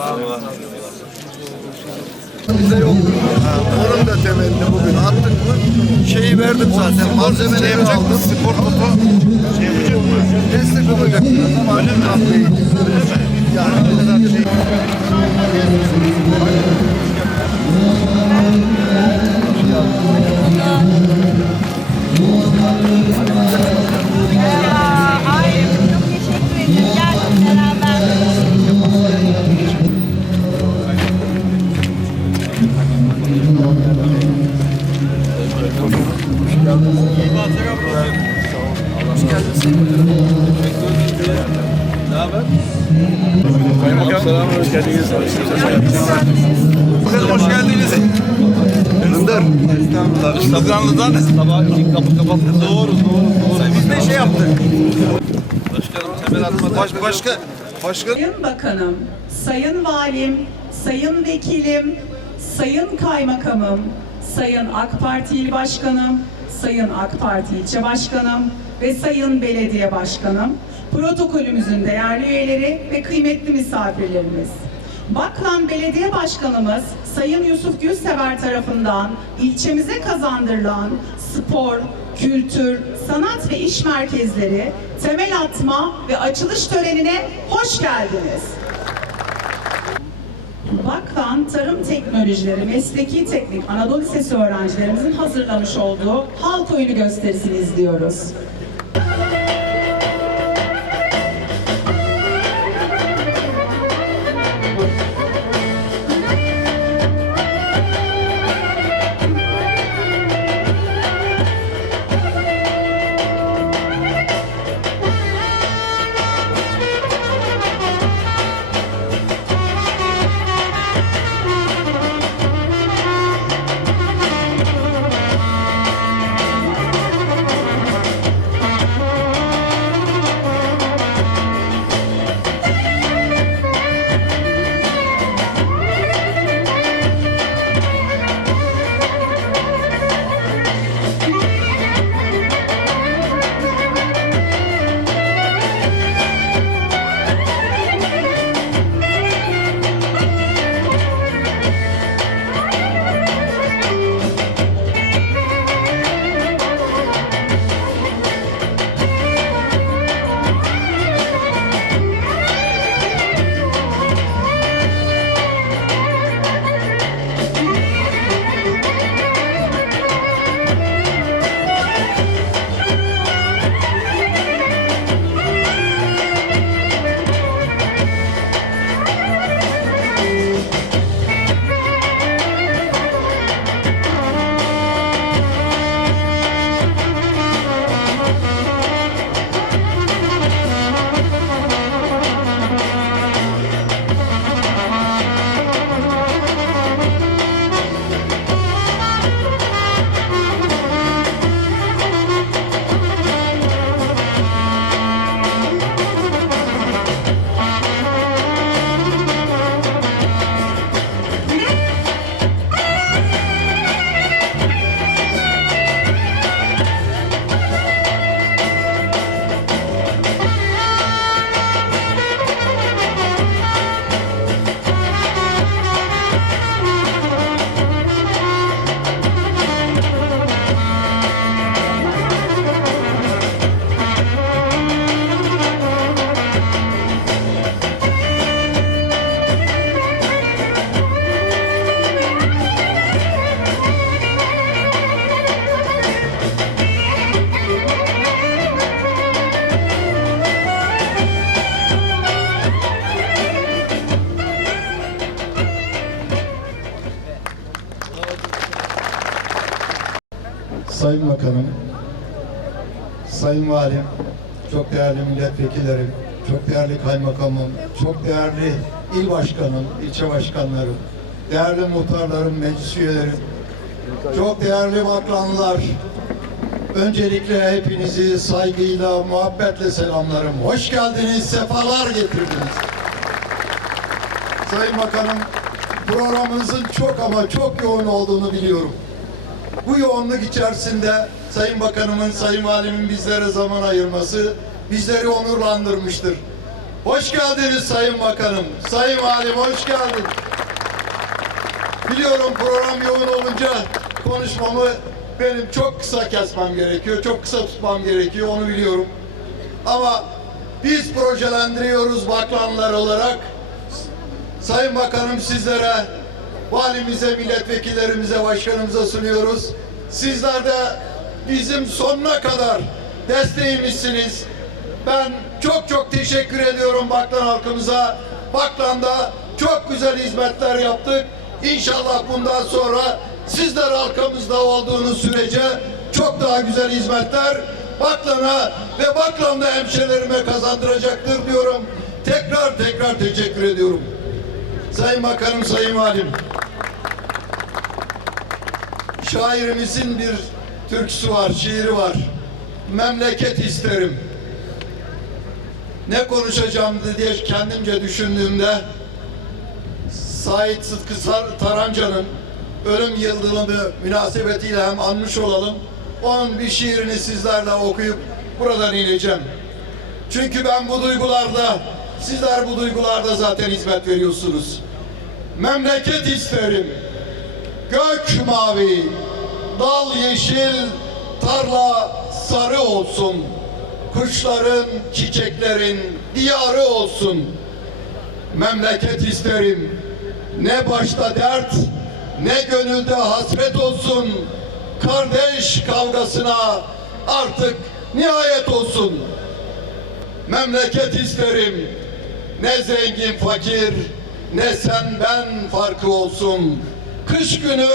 Sağ olun. Bize yok. Onun da temelini bugün attık mı şeyi verdim zaten. Malzemeleri Şey aldım. mısın? Spor topu şey yapacak mı? Destek olacak biraz ama Öyle mi? Yani o kadar şey. Ya Bakalım hoş geldiniz. Hındır. Instagram'dan sabah iki kapı kapattı. Doğru, doğru, doğru. Biz ne şey yaptık? Başkanım temel atma. Baş, başka, başka. Sayın Bakanım, Sayın Valim, Sayın Vekilim, Sayın Kaymakamım, Sayın AK Parti İl Başkanım, Sayın AK Parti İlçe Başkanım ve Sayın Belediye Başkanım, protokolümüzün değerli üyeleri ve kıymetli misafirlerimiz. Baklan Belediye Başkanımız Sayın Yusuf Gülsever tarafından ilçemize kazandırılan spor, kültür, sanat ve iş merkezleri temel atma ve açılış törenine hoş geldiniz. Baklan Tarım Teknolojileri Mesleki Teknik Anadolu Lisesi öğrencilerimizin hazırlamış olduğu halk oyunu gösterisini izliyoruz. Kaymakamım, çok değerli il başkanım, ilçe başkanlarım, değerli muhtarlarım, meclis üyelerim, çok değerli baklanlar, öncelikle hepinizi saygıyla, muhabbetle selamlarım. Hoş geldiniz, sefalar getirdiniz. Sayın Bakanım, programınızın çok ama çok yoğun olduğunu biliyorum. Bu yoğunluk içerisinde Sayın Bakanımın, Sayın Valimin bizlere zaman ayırması bizleri onurlandırmıştır. Hoş geldiniz Sayın Bakanım, Sayın Valim hoş geldin. Biliyorum program yoğun olunca konuşmamı benim çok kısa kesmem gerekiyor, çok kısa tutmam gerekiyor onu biliyorum. Ama biz projelendiriyoruz baklanlar olarak. Sayın Bakanım sizlere, valimize, milletvekillerimize, başkanımıza sunuyoruz. Sizler de bizim sonuna kadar desteğimizsiniz. Ben çok çok teşekkür ediyorum Baklan halkımıza. Baklan'da çok güzel hizmetler yaptık. İnşallah bundan sonra sizler halkımızda olduğunuz sürece çok daha güzel hizmetler Baklan'a ve Baklan'da hemşehrilerime kazandıracaktır diyorum. Tekrar tekrar teşekkür ediyorum. Sayın Bakanım, Sayın Valim. Şairimizin bir türküsü var, şiiri var. Memleket isterim. Ne konuşacağım diye kendimce düşündüğümde Sait Sıtkı Taranca'nın ölüm yıldönümü münasebetiyle hem anmış olalım. Onun bir şiirini sizlerle okuyup buradan ineceğim. Çünkü ben bu duygularda, sizler bu duygularda zaten hizmet veriyorsunuz. Memleket isterim, gök mavi, dal yeşil, tarla sarı olsun. Kuşların, çiçeklerin diyarı olsun. Memleket isterim, ne başta dert, ne gönülde hasret olsun. Kardeş kavgasına artık nihayet olsun memleket isterim. Ne zengin fakir, ne sen ben farkı olsun. Kış günü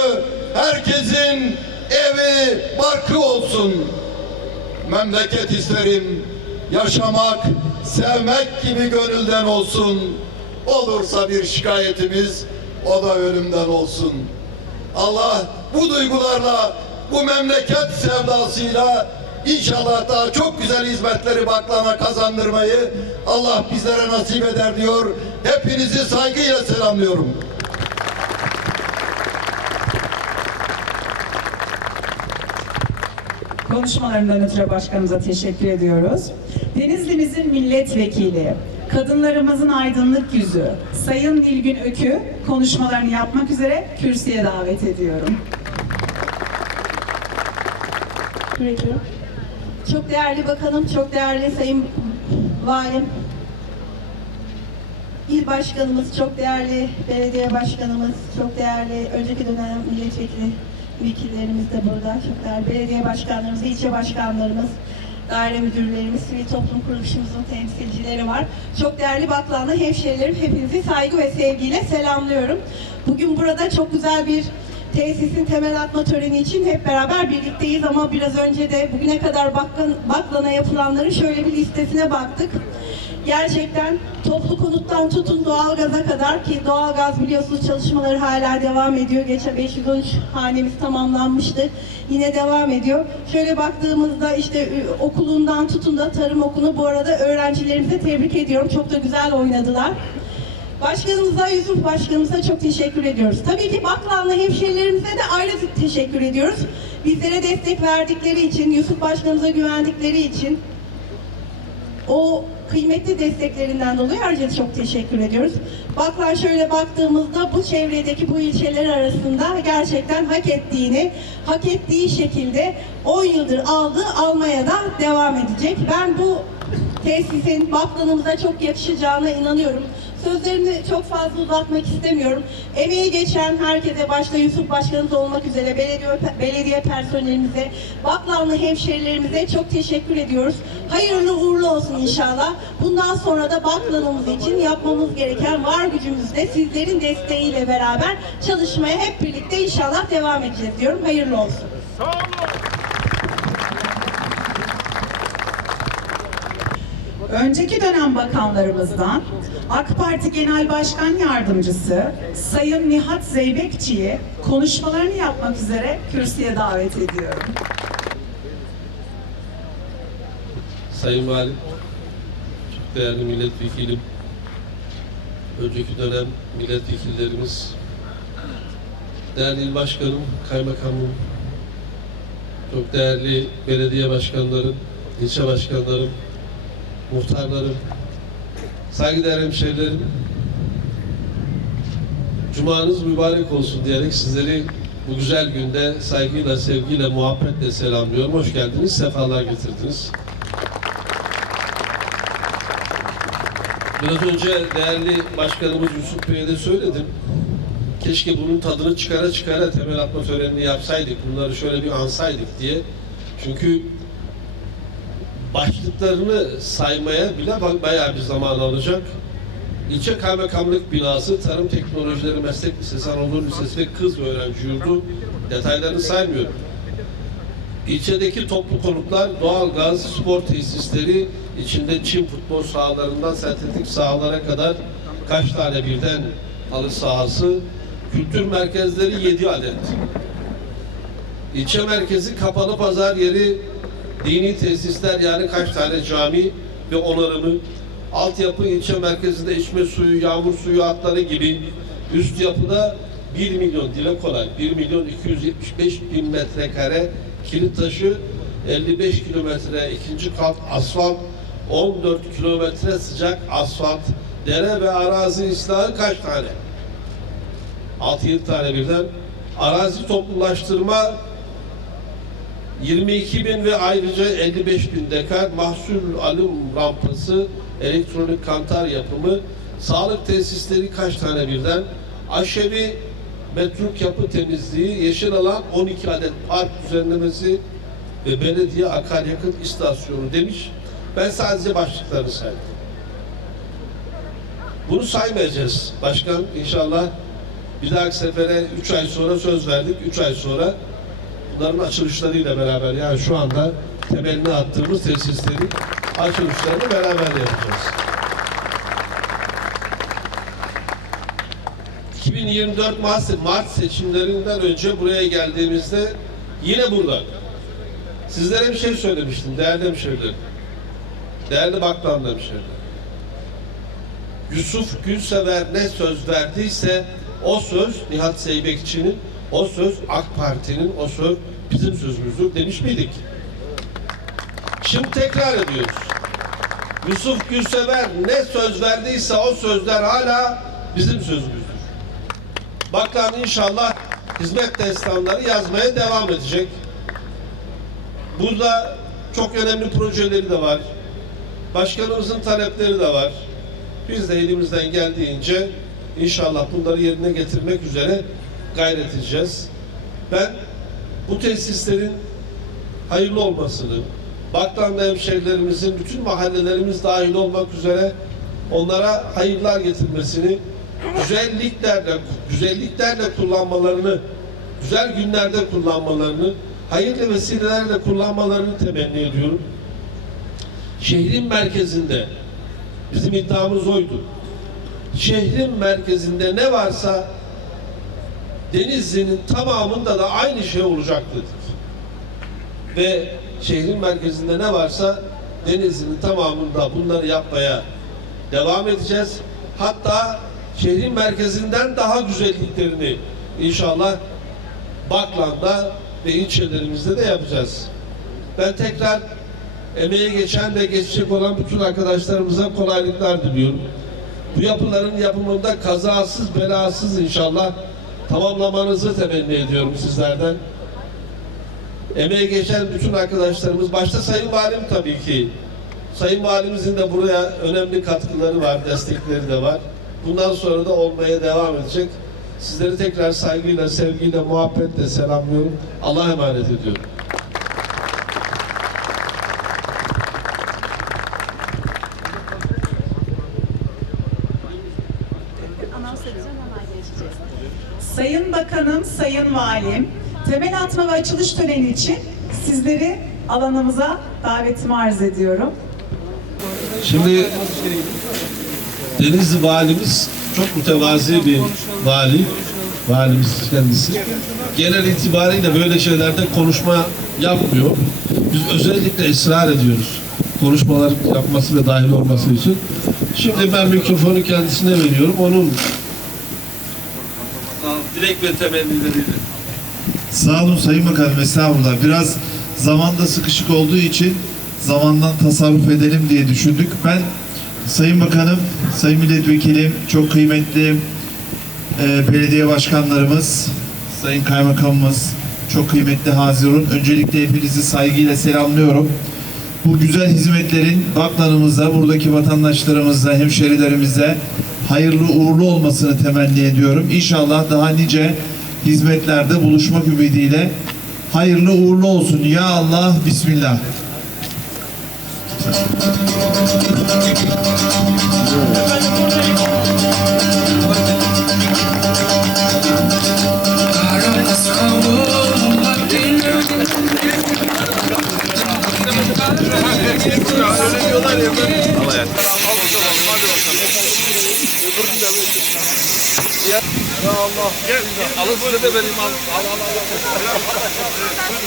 herkesin evi barkı olsun. Memleket isterim. Yaşamak, sevmek gibi gönülden olsun. Olursa bir şikayetimiz o da ölümden olsun. Allah bu duygularla, bu memleket sevdasıyla inşallah daha çok güzel hizmetleri baklana kazandırmayı Allah bizlere nasip eder diyor. Hepinizi saygıyla selamlıyorum. Konuşmalarından ötürü başkanımıza teşekkür ediyoruz. Denizli'mizin milletvekili, kadınlarımızın aydınlık yüzü, Sayın Nilgün Ökü konuşmalarını yapmak üzere kürsüye davet ediyorum. Çok değerli bakanım, çok değerli sayın valim, il başkanımız, çok değerli belediye başkanımız, çok değerli önceki dönem milletvekili vekillerimiz de burada, çok değerli belediye başkanlarımız, ilçe başkanlarımız, daire müdürlerimiz, sivil toplum kuruluşumuzun temsilcileri var. Çok değerli Baklanlı hemşehrilerim, hepinizi saygı ve sevgiyle selamlıyorum. Bugün burada çok güzel bir tesisin temel atma töreni için hep beraber birlikteyiz ama biraz önce de bugüne kadar Baklan, Baklan'a yapılanların şöyle bir listesine baktık. Gerçekten toplu konuttan tutun doğalgaza kadar ki doğalgaz biliyorsunuz çalışmaları hala devam ediyor. Geçen 513 hanemiz tamamlanmıştı. Yine devam ediyor. Şöyle baktığımızda işte okulundan tutun da tarım okulunu bu arada öğrencilerimize tebrik ediyorum. Çok da güzel oynadılar. Başkanımıza, Yusuf Başkanımıza çok teşekkür ediyoruz. Tabii ki Baklanlı hemşehrilerimize de ayrı teşekkür ediyoruz. Bizlere destek verdikleri için, Yusuf Başkanımıza güvendikleri için o kıymetli desteklerinden dolayı ayrıca çok teşekkür ediyoruz. Baklan şöyle baktığımızda bu çevredeki bu ilçeler arasında gerçekten hak ettiğini, hak ettiği şekilde 10 yıldır aldı, almaya da devam edecek. Ben bu tesisin Baklan'ımıza çok yakışacağına inanıyorum. Sözlerimi çok fazla uzatmak istemiyorum. Emeği geçen herkese, başta Yusuf Başkanımız olmak üzere belediye, belediye personelimize, Baklanlı hemşerilerimize çok teşekkür ediyoruz. Hayırlı uğurlu olsun inşallah. Bundan sonra da Baklan'ımız için yapmamız gereken var gücümüzle sizlerin desteğiyle beraber çalışmaya hep birlikte inşallah devam edeceğiz diyorum. Hayırlı olsun. Önceki dönem bakanlarımızdan AK Parti Genel Başkan Yardımcısı Sayın Nihat Zeybekçi'yi konuşmalarını yapmak üzere kürsüye davet ediyorum. Sayın Valim, çok değerli milletvekilim, önceki dönem milletvekillerimiz, değerli il başkanım, kaymakamım, çok değerli belediye başkanlarım, ilçe başkanlarım, muhtarlarım, saygıdeğer hemşehrilerim, Cumanız mübarek olsun diyerek sizleri bu güzel günde saygıyla, sevgiyle, muhabbetle selamlıyorum. Hoş geldiniz, sefalar getirdiniz. Biraz önce değerli başkanımız Yusuf Bey'e de söyledim. Keşke bunun tadını çıkara çıkara temel atma törenini yapsaydık. Bunları şöyle bir ansaydık diye. Çünkü başlıklarını saymaya bile bak- bayağı bir zaman alacak. İlçe Kaymakamlık binası, Tarım Teknolojileri Meslek Lisesi, Anadolu Lisesi ve Kız Öğrenci Yurdu detaylarını saymıyorum. İlçedeki toplu konutlar, doğalgaz, spor tesisleri, içinde çim futbol sahalarından sentetik sahalara kadar kaç tane birden halı sahası, kültür merkezleri 7 adet. İlçe merkezi kapalı pazar yeri, dini tesisler yani kaç tane cami ve onarımı, altyapı ilçe merkezinde içme suyu, yağmur suyu hatları gibi üst yapıda 1 milyon dile kolay 1 milyon 275 bin metrekare kilit taşı 55 kilometre ikinci kat asfalt 14 kilometre sıcak asfalt dere ve arazi ıslahı kaç tane? 6-7 tane birden arazi toplulaştırma 22 bin ve ayrıca 55 bin dekar mahsul alım rampası, elektronik kantar yapımı, sağlık tesisleri kaç tane birden, aşevi metruk yapı temizliği, yeşil alan 12 adet park düzenlemesi ve belediye akaryakıt istasyonu demiş. Ben sadece başlıklarını saydım. Bunu saymayacağız başkan inşallah. Bir dahaki sefere 3 ay sonra söz verdik. 3 ay sonra bunların açılışlarıyla beraber yani şu anda temelini attığımız tesislerin açılışlarını beraber yapacağız. 2024 Mart, Mart seçimlerinden önce buraya geldiğimizde yine burada sizlere bir şey söylemiştim değerli hemşehrilerim. Değerli Baklan hemşehrilerim. Yusuf Gülsever ne söz verdiyse o söz Nihat Zeybekçi'nin, o söz AK Parti'nin, o söz bizim sözümüzdür demiş miydik? Şimdi tekrar ediyoruz. Yusuf Gülsever ne söz verdiyse o sözler hala bizim sözümüzdür. Baklan inşallah hizmet destanları yazmaya devam edecek. Burada çok önemli projeleri de var. Başkanımızın talepleri de var. Biz de elimizden geldiğince inşallah bunları yerine getirmek üzere gayret edeceğiz. Ben bu tesislerin hayırlı olmasını, Baklanlı hemşehrilerimizin bütün mahallelerimiz dahil olmak üzere onlara hayırlar getirmesini, güzelliklerle, güzelliklerle kullanmalarını, güzel günlerde kullanmalarını, hayırlı vesilelerle kullanmalarını temenni ediyorum. Şehrin merkezinde Bizim iddiamız oydu. Şehrin merkezinde ne varsa Denizli'nin tamamında da aynı şey olacaktı. dedik. Ve şehrin merkezinde ne varsa Denizli'nin tamamında bunları yapmaya devam edeceğiz. Hatta şehrin merkezinden daha güzelliklerini inşallah Baklan'da ve ilçelerimizde de yapacağız. Ben tekrar emeğe geçen ve geçecek olan bütün arkadaşlarımıza kolaylıklar diliyorum. Bu yapıların yapımında kazasız belasız inşallah tamamlamanızı temenni ediyorum sizlerden. Emeğe geçen bütün arkadaşlarımız, başta Sayın Valim tabii ki. Sayın Valimizin de buraya önemli katkıları var, destekleri de var. Bundan sonra da olmaya devam edecek. Sizleri tekrar saygıyla, sevgiyle, muhabbetle selamlıyorum. Allah'a emanet ediyorum. Sayın Bakanım, Valim, temel atma ve açılış töreni için sizleri alanımıza davetimi arz ediyorum. Şimdi Denizli valimiz çok mütevazi bir vali. Valimiz kendisi. Genel itibariyle böyle şeylerde konuşma yapmıyor. Biz özellikle ısrar ediyoruz. konuşmalar yapması ve dahil olması için. Şimdi ben mikrofonu kendisine veriyorum. Onun dilek ve temennileriyle. Sağ olun Sayın Bakanım, estağfurullah. Biraz zamanda sıkışık olduğu için zamandan tasarruf edelim diye düşündük. Ben Sayın Bakanım, Sayın Milletvekilim, çok kıymetli e, belediye başkanlarımız, Sayın Kaymakamımız, çok kıymetli Hazirun. Öncelikle hepinizi saygıyla selamlıyorum. Bu güzel hizmetlerin Baklanımıza, buradaki vatandaşlarımıza, hemşerilerimize hayırlı uğurlu olmasını temenni ediyorum. İnşallah daha nice hizmetlerde buluşmak ümidiyle hayırlı uğurlu olsun. Ya Allah, Bismillah. Alın size de vereyim al. Al al al.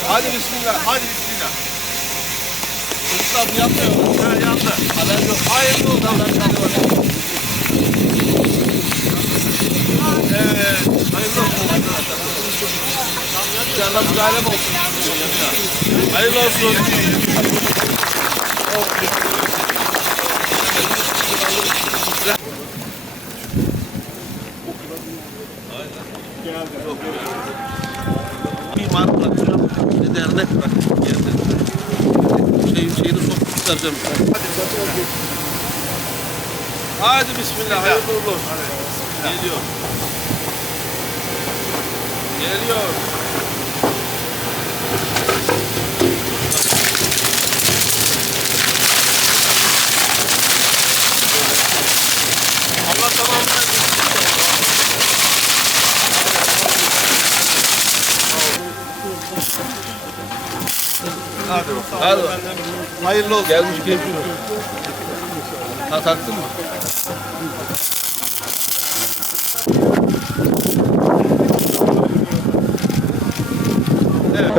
Hadi bismillah. Hadi bismillah. Çocuklar bu yapmıyor. Ha yandı. Haber yok. Hayırlı olsun. Hadi bakalım. Evet. Hayırlı olsun arkadaşlar. İnşallah mi olsun? Hayırlı olsun. Mimar bırakacağım. Bir dernek. Yerine. Şey, şeyini sokup çıkaracağım. Hadi bismillah. Hayırlı olsun. Geliyor. Geliyor. Allah tamamını Hadi bakalım. Hadi bakalım. Hayırlı olsun. Gelmiş geçmiş. Ha taktın mı?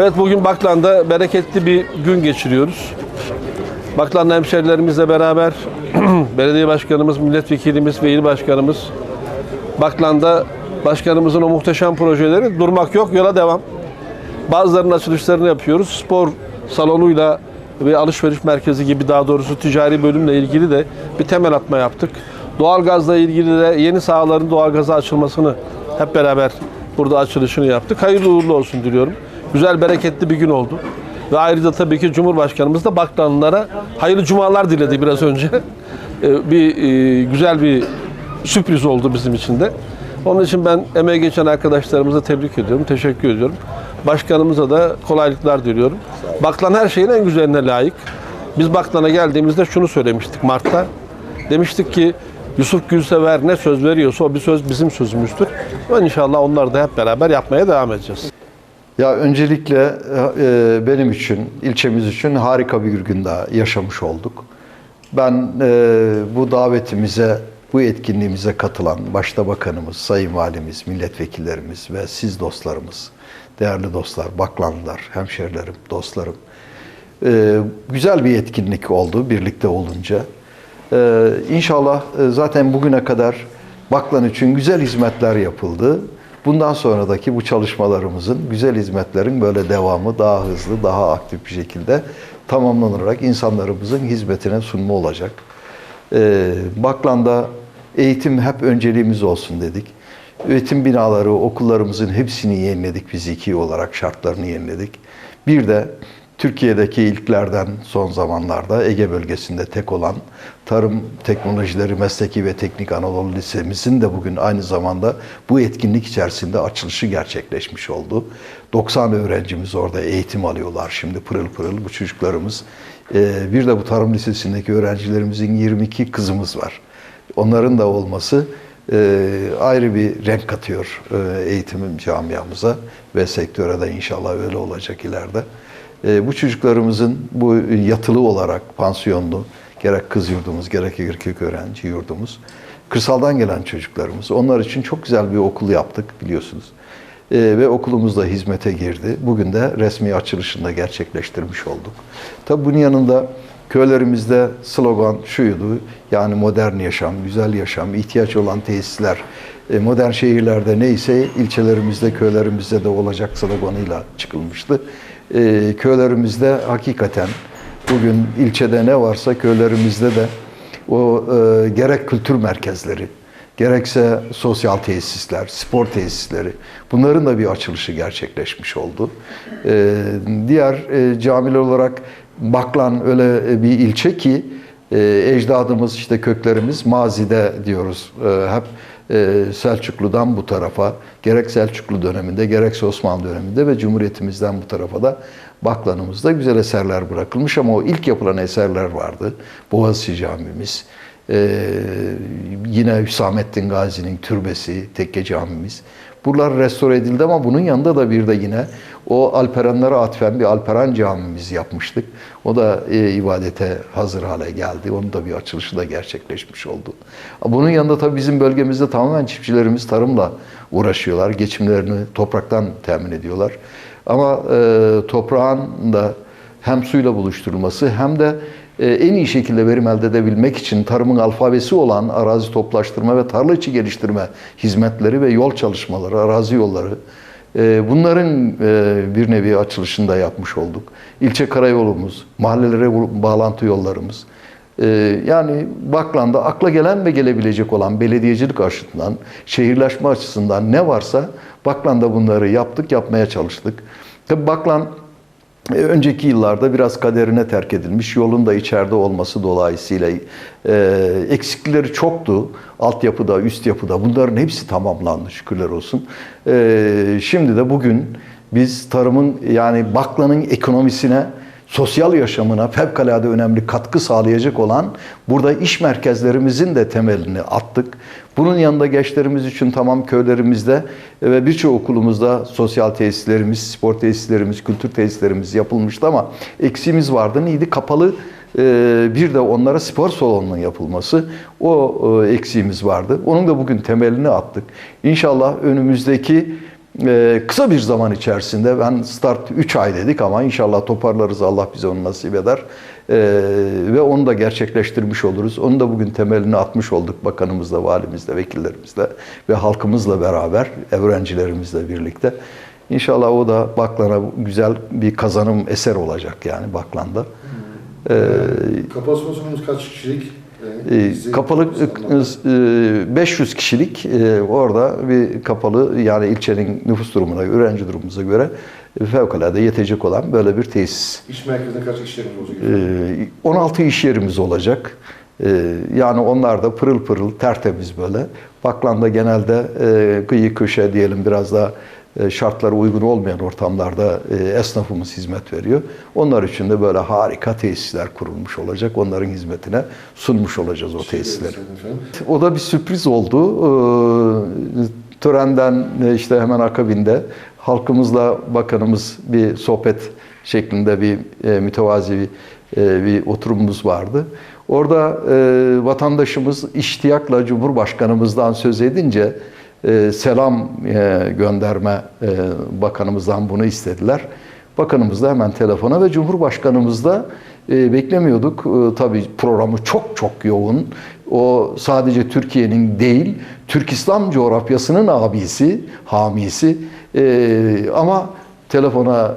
Evet bugün Baklan'da bereketli bir gün geçiriyoruz. Baklan'da hemşerilerimizle beraber belediye başkanımız, milletvekilimiz ve il başkanımız Baklan'da başkanımızın o muhteşem projeleri durmak yok yola devam. Bazılarının açılışlarını yapıyoruz. Spor salonuyla ve alışveriş merkezi gibi daha doğrusu ticari bölümle ilgili de bir temel atma yaptık. Doğalgazla ilgili de yeni sahaların doğalgaza açılmasını hep beraber burada açılışını yaptık. Hayırlı uğurlu olsun diliyorum. Güzel, bereketli bir gün oldu. Ve ayrıca tabii ki Cumhurbaşkanımız da Baklanlılara hayırlı cumalar diledi biraz önce. Ee, bir e, güzel bir sürpriz oldu bizim için de. Onun için ben emeği geçen arkadaşlarımıza tebrik ediyorum, teşekkür ediyorum. Başkanımıza da kolaylıklar diliyorum. Baklan her şeyin en güzeline layık. Biz Baklan'a geldiğimizde şunu söylemiştik Mart'ta. Demiştik ki Yusuf Gülsever ne söz veriyorsa o bir söz bizim sözümüzdür. Ve inşallah onları da hep beraber yapmaya devam edeceğiz. Ya öncelikle e, benim için, ilçemiz için harika bir gün daha yaşamış olduk. Ben e, bu davetimize, bu etkinliğimize katılan başta bakanımız, sayın valimiz, milletvekillerimiz ve siz dostlarımız, değerli dostlar, baklanlılar, hemşerilerim, dostlarım. e, güzel bir etkinlik oldu birlikte olunca. E, inşallah e, zaten bugüne kadar Baklan için güzel hizmetler yapıldı. Bundan sonradaki bu çalışmalarımızın, güzel hizmetlerin böyle devamı daha hızlı, daha aktif bir şekilde tamamlanarak insanlarımızın hizmetine sunma olacak. Ee, Baklan'da eğitim hep önceliğimiz olsun dedik. Eğitim binaları, okullarımızın hepsini yeniledik fiziki olarak, şartlarını yeniledik. Bir de Türkiye'deki ilklerden son zamanlarda Ege bölgesinde tek olan Tarım Teknolojileri Mesleki ve Teknik Anadolu Lisemizin de bugün aynı zamanda bu etkinlik içerisinde açılışı gerçekleşmiş oldu. 90 öğrencimiz orada eğitim alıyorlar şimdi pırıl pırıl bu çocuklarımız. Ee, Bir de bu Tarım Lisesi'ndeki öğrencilerimizin 22 kızımız var. Onların da olması e, ayrı bir renk katıyor e, eğitimim camiamıza ve sektöre de inşallah öyle olacak ileride. E, bu çocuklarımızın bu yatılı olarak pansiyonlu gerek kız yurdumuz gerek erkek öğrenci yurdumuz kırsaldan gelen çocuklarımız onlar için çok güzel bir okul yaptık biliyorsunuz. E, ve okulumuz da hizmete girdi. Bugün de resmi açılışını da gerçekleştirmiş olduk. Tabi bunun yanında Köylerimizde slogan şuydu, yani modern yaşam, güzel yaşam, ihtiyaç olan tesisler, e, modern şehirlerde neyse ilçelerimizde, köylerimizde de olacak sloganıyla çıkılmıştı. E, Köylerimizde hakikaten bugün ilçede ne varsa köylerimizde de o e, gerek kültür merkezleri, gerekse sosyal tesisler, spor tesisleri bunların da bir açılışı gerçekleşmiş oldu. Ee, diğer e, camiler olarak Baklan öyle e, bir ilçe ki e, ecdadımız işte köklerimiz mazide diyoruz. E, hep e, Selçuklu'dan bu tarafa gerek Selçuklu döneminde gerekse Osmanlı döneminde ve Cumhuriyetimizden bu tarafa da Baklan'ımızda güzel eserler bırakılmış ama o ilk yapılan eserler vardı. Boğaziçi Camimiz, ee, yine Hüsamettin Gazi'nin türbesi, tekke camimiz. Buralar restore edildi ama bunun yanında da bir de yine o Alperanlara atfen bir Alperan camimiz yapmıştık. O da e, ibadete hazır hale geldi. Onun da bir açılışı da gerçekleşmiş oldu. Bunun yanında tabii bizim bölgemizde tamamen çiftçilerimiz tarımla uğraşıyorlar. Geçimlerini topraktan temin ediyorlar. Ama e, toprağın da hem suyla buluşturulması hem de en iyi şekilde verim elde edebilmek için tarımın alfabesi olan arazi toplaştırma ve tarla içi geliştirme hizmetleri ve yol çalışmaları, arazi yolları e, bunların e, bir nevi açılışını da yapmış olduk. İlçe karayolumuz, mahallelere bağlantı yollarımız, yani Baklan'da akla gelen ve gelebilecek olan belediyecilik açısından, şehirleşme açısından ne varsa Baklan'da bunları yaptık, yapmaya çalıştık. Tabii Baklan e, önceki yıllarda biraz kaderine terk edilmiş, yolun da içeride olması dolayısıyla e, eksikleri çoktu. Altyapıda, üst yapıda bunların hepsi tamamlandı şükürler olsun. E, şimdi de bugün biz tarımın yani Baklan'ın ekonomisine sosyal yaşamına fevkalade önemli katkı sağlayacak olan burada iş merkezlerimizin de temelini attık. Bunun yanında gençlerimiz için tamam köylerimizde ve birçok okulumuzda sosyal tesislerimiz, spor tesislerimiz, kültür tesislerimiz yapılmıştı ama eksiğimiz vardı. Neydi? Kapalı bir de onlara spor salonunun yapılması o eksiğimiz vardı. Onun da bugün temelini attık. İnşallah önümüzdeki ee, kısa bir zaman içerisinde ben start 3 ay dedik ama inşallah toparlarız Allah bize onu nasip eder. Ee, ve onu da gerçekleştirmiş oluruz. Onu da bugün temelini atmış olduk bakanımızla, valimizle, vekillerimizle ve halkımızla beraber, öğrencilerimizle birlikte. İnşallah o da Baklan'a güzel bir kazanım eser olacak yani Baklan'da. Ee, Kapasitesiniz kaç kişilik? E, kapalı e, 500 kişilik e, orada bir kapalı yani ilçenin nüfus durumuna, öğrenci durumumuza göre fevkalade yetecek olan böyle bir tesis. İş merkezinde kaç iş yeriniz olacak? E, 16 iş yerimiz olacak. E, yani onlar da pırıl pırıl, tertemiz böyle. Baklan'da genelde e, kıyı köşe diyelim biraz daha e, şartlara uygun olmayan ortamlarda e, esnafımız hizmet veriyor. Onlar için de böyle harika tesisler kurulmuş olacak. Onların hizmetine sunmuş olacağız o tesisleri. O da bir sürpriz oldu. Ee, Törenden e, işte hemen akabinde halkımızla bakanımız bir sohbet şeklinde bir e, mütevazi bir, e, bir oturumumuz vardı. Orada e, vatandaşımız iştiyakla Cumhurbaşkanımızdan söz edince e, selam e, gönderme e, bakanımızdan bunu istediler. Bakanımız da hemen telefona ve Cumhurbaşkanımız da e, beklemiyorduk. Tabii programı çok çok yoğun. O sadece Türkiye'nin değil, Türk İslam coğrafyasının abisi, hamisi. Ama telefona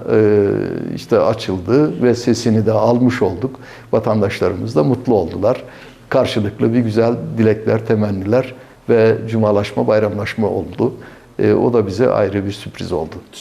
işte açıldı ve sesini de almış olduk. Vatandaşlarımız da mutlu oldular. Karşılıklı bir güzel dilekler, temenniler ve cumalaşma, bayramlaşma oldu. E, o da bize ayrı bir sürpriz oldu.